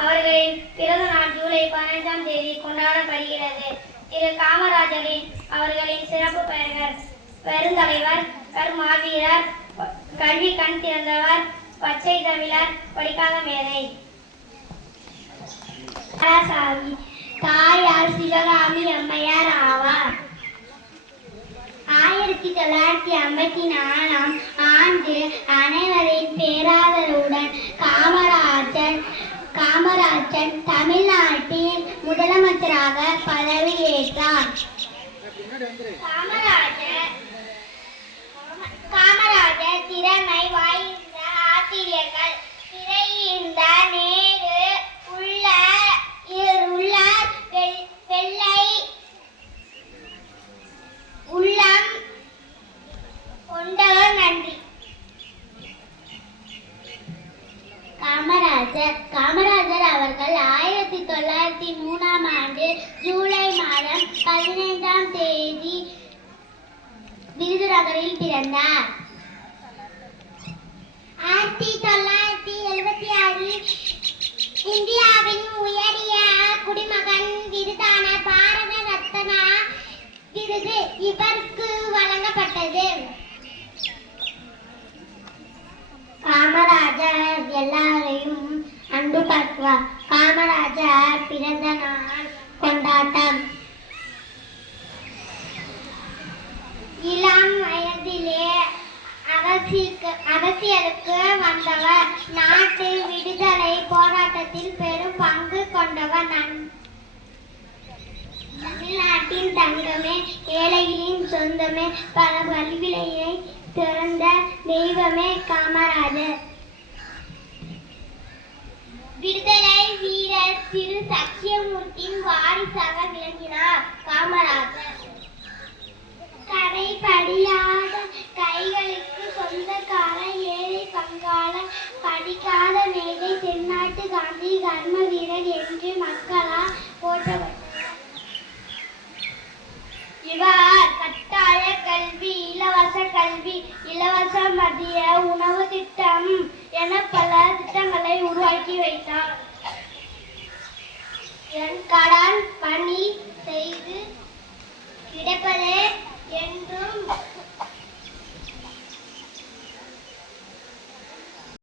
அவர்களின் பிறந்த நாள் ஜூலை 15ஆம் தேதி கொண்டாடப்படுகிறது. திரு காமராஜரின் அவர்களின் சிறப்பு பெயர்கள்: பெருந்தலைவர், மாவீரர், கல்வி கண் திறந்தவர், பச்சை தமிழர், படிக்காத மேதை. தாயார் சிவகாமி அம்மையார் ஆவார். 1954ஆம் ஆண்டு அனைவரின் பேராதரவுடன் காமராஜர் தமிழ்நாட்டின் முதலமைச்சராக பதவியேற்றார். காமராஜர் திறமை வாய்ந்த ஆசிரியர்கள் நிறைந்த நேரு வெள்ளை உள்ளம் கொண்டவர். நன்றி. காமராஜர் அவர்கள் 1903ஆம் ஆண்டு ஜூலை மாதம் 15ஆம் தேதி விருதுநகரில் பிறந்தார். 1976இல் இந்தியாவின் உயரிய குடிமகன் விருதான பாரத ரத்னா விருது இவருக்கு வழங்கப்பட்டது. காமராஜர் எல்லாரையும் அன்பு காட்டுவார். காமராஜர் பிறந்த நாள் கொண்டாட்டம். இளம் வயதிலே அரசியலுக்கு வந்தவர். நாட்டு விடுதலை போராட்டத்தில் பெரும் பங்கு கொண்டவர். தமிழ்நாட்டின் தங்கமே, ஏழைகளின் சொந்தமே, பல கல்வியை திறந்த தெய்வமே காமராஜர். விடுதலை வீரர் திரு சத்தியமூர்த்தியின் வாரிசாக விளங்கினார் காமராஜர். கரைபடியாத கைகளுக்கு சொந்தக்கார ஏழை பங்காளர், படிக்காத மேதை, தென்னாட்டு காந்தி, கர்ம வீரர் என்று மக்களால் போற்றப்பட்டார். இவர் கட்டாய கல்வி, இலவச கல்வி, இலவச மதிய உணவு திட்டம் என பல திட்டங்களை உருவாக்கி வைத்தார். கடன் பணி செய்து கிடைப்பதே